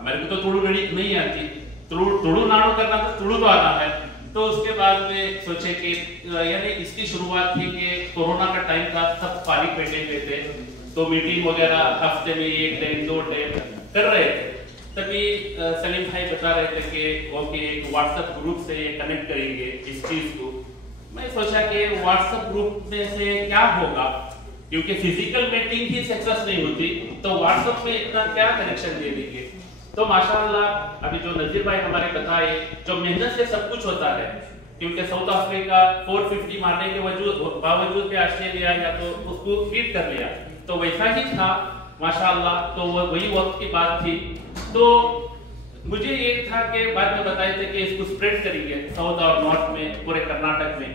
हमारे को तो तुड़ू गणित नहीं आती, तुड़ू नाड़ू करना तो तुड़ू तो आना है। तो उसके बाद में सोचे कि यानी इसकी शुरुआत थी कि कोरोना का टाइम था, सब पानी बैठे हुए थे, तो मीटिंग वगैरह हफ्ते में 1 दिन 2 दिन कर रहे थे। तभी सलीम भाई बता रहे थे कि ओके एक व्हाट्सएप ग्रुप से कनेक्ट करेंगे इस चीज को। मैं सोचा कि व्हाट्सएप ग्रुप में से क्या होगा, क्योंकि फिजिकल मीटिंग ही सक्सेस नहीं होती तो व्हाट्सएप में इतना क्या कनेक्शन दे देंगे। तो माशाअल्लाह अभी जो नजीर भाई हमारे बताए, जो मेहनत से सब कुछ होता है, क्योंकि साउथ अफ्रीका 450 मारने के बावजूद भी ऑस्ट्रेलिया या तो उसको बीट कर लिया, तो वैसा ही था माशाअल्लाह। तो वही वक्त की बात थी। तो मुझे ये था कि बाद में बताए थे कि इसको स्प्रेड करेंगे साउथ और नॉर्थ में, पूरे कर्नाटक में,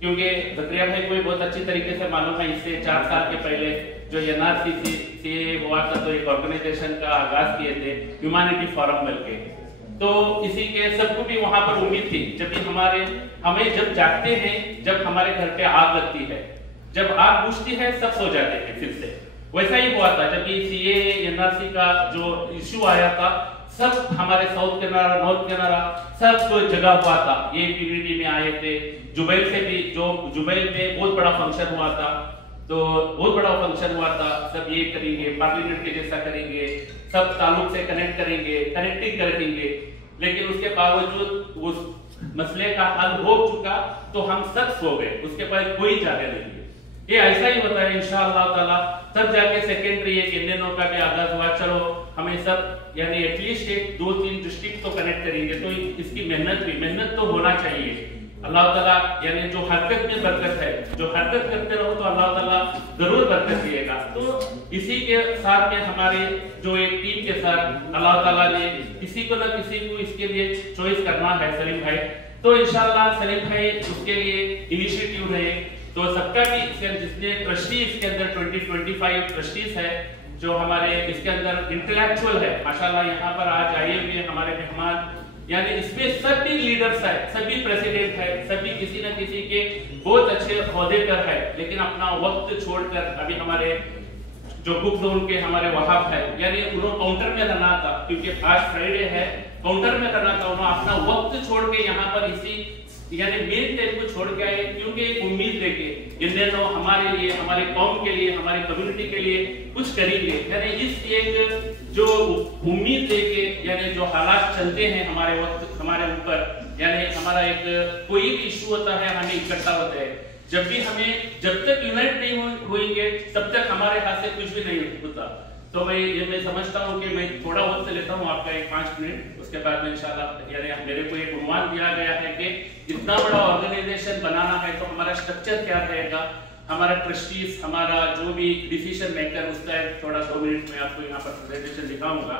क्योंकि बकरिया भाई को बहुत अच्छी तरीके से मालूम है। इससे 4 साल के पहले जो NRC से हुआ था, तो एक ऑर्गेनाइजेशन का आगाज किए थे ह्यूमैनिटी फोरम मिल के। तो इसी के सबको भी वहां पर उम्मीद थी, जब भी हमें जब जागते हैं, जब हमारे घर पे आग लगती है, जब आग बुझती है सब सो जाते हैं फिर से। वैसा ही हुआ था जब CAA NRC का जो इश्यू आया था, सब हमारे साउथ कैनारा नॉर्थ कैनारा सब जगह हुआ था। ये कम्युनिटी में आए थे, जुबैल से भी, जो जुबैल में बहुत बड़ा फंक्शन हुआ था, तो बहुत बड़ा फंक्शन हुआ था। सब ये करेंगे, पार्लियामेंट के जैसा करेंगे, सब ताल्लुक से कनेक्ट करेंगे, कनेक्टिंग करेंगे। लेकिन उसके बावजूद उस मसले का हल हो चुका तो हम सब सो गए, उसके बाद कोई जागे नहीं। ये ऐसा ही होता है इंशाअल्लाह ताला। तब जाके सेकेंडरी एक इंडियनों का भी आगाज हुआ। चलो हमें सब यानी एटलीस्ट 2-3 डिस्ट्रिक्ट तो कनेक्ट करेंगे, तो इसकी मेहनत तो होना चाहिए। अल्लाह ताला यानी जो हरकत में बरकत है, जो हरकत करते रहो तो अल्लाह ताला जरूर बरकत दिएगा। तो इसी के साथ में हमारे जो एक टीम के साथ अल्लाह ताला ने किसी को न किसी को इसके लिए चॉइस करना है सलीम भाई। तो इंशाअल्लाह सलीम भाई उसके लिए इनिशिएटिव रहे, तो सबका भी जितने ट्रस्टी इसके अंदर 20-25 ट्रस्टीज है, जो हमारे इसके अंदर इंटेलेक्चुअल है माशाल्लाह। यहाँ पर आज आए हुए हमारे मेहमान, यानी इसमें सभी लीडर्स है, सभी प्रेसिडेंट है, सभी किसी न किसी के बहुत अच्छे ओहदे पर है, लेकिन अपना वक्त छोड़कर अभी हमारे जो बुक जोन के हमारे वहाब है, यानी उन्होंने काउंटर में रहना था, क्योंकि आज फ्राइडे है, काउंटर में रहना था। उन्होंने अपना वक्त छोड़ के यहाँ पर इसी यानी मेन टाइम को छोड़ के आए, क्योंकि एक उम्मीद लेके इंडियनों हमारे लिए, हमारे कौम के लिए, हमारी कम्युनिटी के लिए कुछ करेंगे। यानी इस एक जो उम्मीद लेके, यानी जो हालात चलते हैं हमारे वक्त हमारे ऊपर, यानी हमारा एक कोई भी इशू होता है हमें इकट्ठा होता है। जब तक यूनाइट नहीं होंगे तब तक हमारे हाथ से कुछ भी नहीं होता। तो मैं समझता हूँ कि मैं थोड़ा वक्त लेता हूँ आपका 5 मिनट, उसके बाद में इंशाल्लाह यानी मेरे को एक अनुमान दिया गया है कि इतना बड़ा ऑर्गेनाइजेशन बनाना है तो हमारा स्ट्रक्चर क्या रहेगा, हमारा ट्रस्टीज, हमारा जो भी डिसीजन मेकर, उसका थोड़ा 2 मिनट में आपको यहाँ पर प्रेजेंटेशन दिखाऊंगा।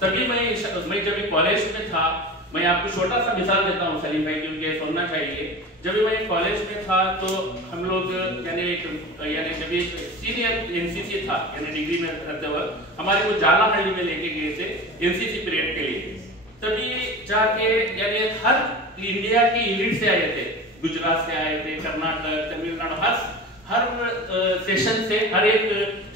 तभी मैं जब कॉलेज में था, मैं आपको छोटा सा मिसाल देता हूँ सलीम भाई, क्योंकि सुनना चाहिए। जब मैं कॉलेज में था तो हम लोग यानी जब सीनियर NCC था, यानी डिग्री में करते वक्त हमारे को जालाहल्ली में लेके गए थे NCC पीरियड के लिए। तभी जाके यानी हर इंडिया की यूनिट से आए थे, गुजरात से आए थे, कर्नाटक, तमिलनाडु, हर सेशन से, हर एक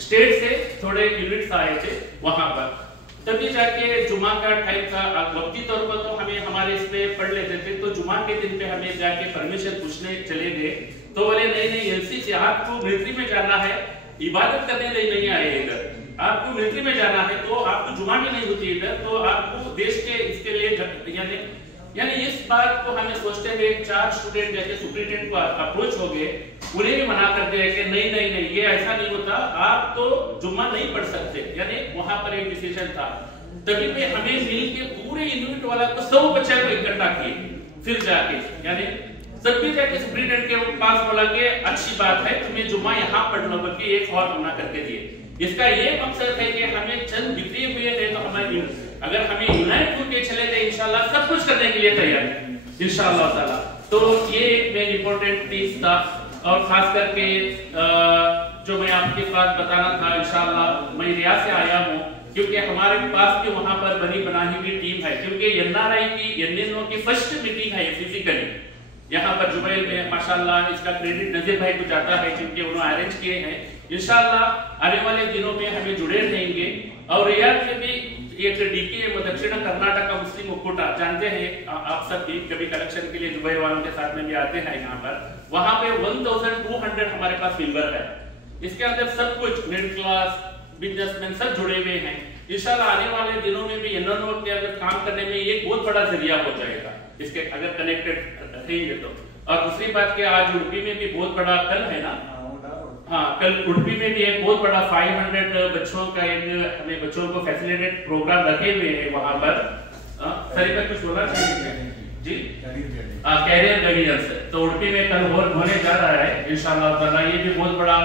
स्टेट से थोड़े यूनिट्स आए थे वहां पर। तभी जाके जुमा का टाइम था, वक्ती तौर पर तो हमें हमारे इस पे पढ़ लेते थे, तो जुमा के दिन पे हमें जाके परमिशन पूछने चले गए, तो बोले नहीं NCC आपको मिलिट्री में जाना है, इबादत करने नहीं आए इधर, आपको मिलिट्री में जाना है, तो आपको जुमा भी नहीं होती इधर, तो आपको देश के इसके लिए यानी इस बात को हमें सोचते हुए 4 स्टूडेंट जैसे सुप्रिटेंडेंट को अप्रोच हो गए, उन्हें भी मना कर दिया कि नहीं ये ऐसा नहीं होता, आप तो जुम्मा नहीं पढ़ सकते। यानी वहां पर एक डिसीजन था। तभी पे हमें मिल के पूरे यूनिट वाला को 100 बच्चा को इकट्ठा किए, फिर जाके यानी सभी जाके सुप्रिटेंडेंट के पास बोला कि अच्छी बात है तुम्हें जुम्मा यहाँ पढ़ना, बल्कि एक और मना करके दिए। इसका ये मकसद है कि हमें चंद बिखरे हुए थे, तो हमें अगर हमें यूनाइट होकर चले थे इंशाल्लाह सब कुछ करने के लिए तैयार है इंशाल्लाह ताला। तो ये एक मेन इंपॉर्टेंट चीज था, और खास करके जो मैं आपके पास बताना था, इंशाल्लाह मैं रियाद से आया हूँ क्योंकि हमारे पास भी वहां पर बनी बनाई हुई टीम है, क्योंकि NRI की NNO की फर्स्ट मीटिंग है फिजिकली यहाँ पर जुबैल में। माशाल्लाह इसका क्रेडिट नजीर भाई को जाता है, क्योंकि उन्होंने अरेंज किए हैं। इंशाल्लाह आने वाले दिनों में हमें जुड़े रहेंगे। और रियाद में भी एक डीके दक्षिण कर्नाटक का मुस्लिम मुकुटा जानते हैं आप सब भी, कभी कलेक्शन के लिए दुबई वालों के साथ में भी आते हैं यहाँ पर। वहां पे 1200 हमारे पास मेंबर है। इसके अंदर सब कुछ मिडिल क्लास बिजनेसमैन सब जुड़े हुए हैं। इंशाल्लाह आने वाले दिनों में भी एनएनओ के अगर काम करने में ये बहुत बड़ा जरिया हो जाएगा इसके, अगर कनेक्टेड रहेंगे तो। और दूसरी बात कि आज उडुपी में भी बहुत बड़ा कल है ना, हाँ कल उडुपी में भी एक बहुत बड़ा 500 बच्चों का एक हमें बच्चों को फैसिलिटेट प्रोग्राम रखे हुए हैं वहां पर। सर पर कुछ बोला जी, कैरियर गाइडेंस तो उडुपी में कल होने जा रहा है इंशाल्लाह ताला। ये भी बहुत बड़ा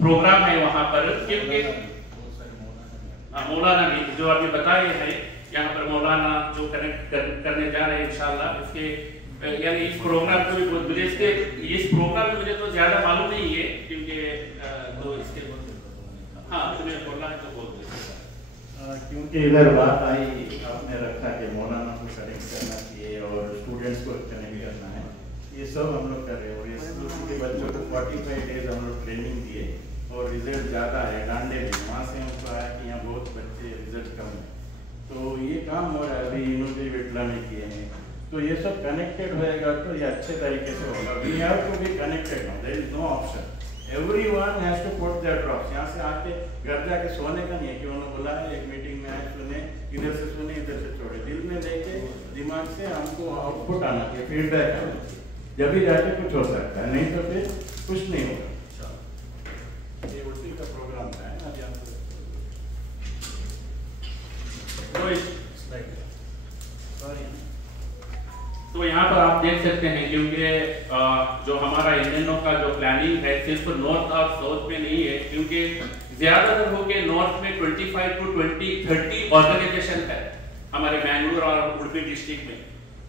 प्रोग्राम है वहां पर, क्योंकि मौलाना भी जो अभी बताए हैं यहाँ पर मौलाना जो कनेक्ट करने जा रहे हैं इंशाल्लाह। इसके यानी इस प्रोग्राम को भी बहुत मुझे इस प्रोग्राम में मुझे तो ज्यादा मालूम नहीं है, क्योंकि तो इसके हाँ तुम्हें बोलना है तो बोल दो। क्योंकि इधर बात आई, आपने रखा कि मौलाना को कनेक्ट करना चाहिए और स्टूडेंट्स को कनेक्ट करना है, ये सब हम लोग कर रहे हैं। और एसएसएलसी के बच्चों को 45 डेज हम लोग ट्रेनिंग दिए और रिजल्ट ज़्यादा है डांडे में। वहाँ से हमको आया कि यहाँ बहुत बच्चे रिजल्ट कम है, तो ये काम हो रहा है अभी इन्होंने वेटला में किए हैं। तो ये सब कनेक्टेड होएगा तो ये अच्छे तरीके से होगा। We have to be connected now, there is no option, everyone has to put their drops. यहाँ से आके घर जाके सोने का नहीं है कि उन्होंने बोला है एक मीटिंग में आए, सुने इधर से सुने इधर से छोड़े, दिल में लेके दिमाग से हमको आउटपुट आना चाहिए, फीडबैक आना चाहिए, जब भी जाके कुछ हो सकता है, नहीं तो फिर कुछ नहीं होगा। ये उसी का प्रोग्राम था ना अभी आपको तो यहाँ पर आप देख सकते हैं, क्योंकि जो हमारा एनएनओ का जो प्लानिंग है सिर्फ नॉर्थ और साउथ में नहीं है, क्योंकि ज्यादातर हो के नॉर्थ में 25 to 30 ऑर्गेनाइजेशन है हमारे मैंगलोर और उडुपी डिस्ट्रिक्ट में।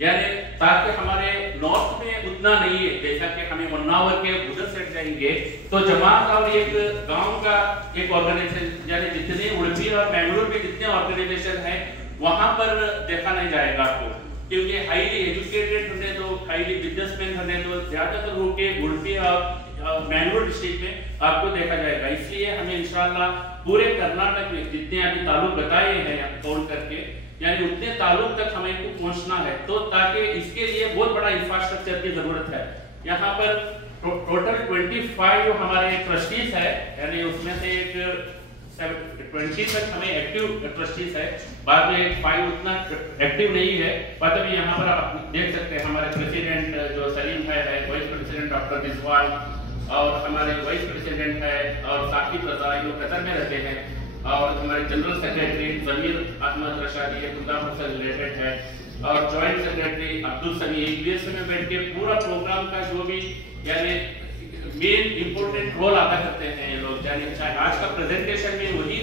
यानी ताकि हमारे नॉर्थ में उतना नहीं है, जैसा कि हमें मुन्नावर के उधर से जाएंगे तो जमात और एक गांव का एक ऑर्गेनाइजेशन, यानी जितने उडुपी और मैंगलोर में जितने ऑर्गेनाइजेशन है वहां पर देखा नहीं जाएगा आपको, क्योंकि हाईली एजुकेटेड होने तो हाईली बिजनेसमैन होने तो ज्यादातर लोग के उडुपी और मैंगलोर डिस्ट्रिक्ट में आपको देखा जाएगा। इसलिए हमें इंशाल्लाह पूरे कर्नाटक में जितने अभी तालुक बताए हैं काउंट करके, यानी उतने तालुक तक हमें को पहुंचना है, तो ताकि इसके लिए बहुत बड़ा इंफ्रास्ट्रक्चर की जरूरत है। यहाँ पर टोटल 25 जो हमारे ट्रस्टीज है, यानी उसमें से एक 20 तक हमें एक्टिव ट्रस्टीज है, बाद में 5 उतना एक्टिव नहीं है। बात अभी यहाँ पर आप देख सकते हैं हमारे प्रेसिडेंट जो सलीम है, वाइस प्रेसिडेंट डॉक्टर रिजवान, और हमारे वाइस प्रेसिडेंट है और साकिब रजा, जो कतर में रहते हैं, और हमारे जनरल सेक्रेटरी जमीर अहमद रशादी खुदापुर से रिलेटेड है, और ज्वाइंट सेक्रेटरी अब्दुल समी यूएस में बैठ के पूरा प्रोग्राम का जो भी यानी मेन इंपोर्टेंट रोल अदा करते हैं ये लोग। यानी आज का प्रेजेंटेशन में वही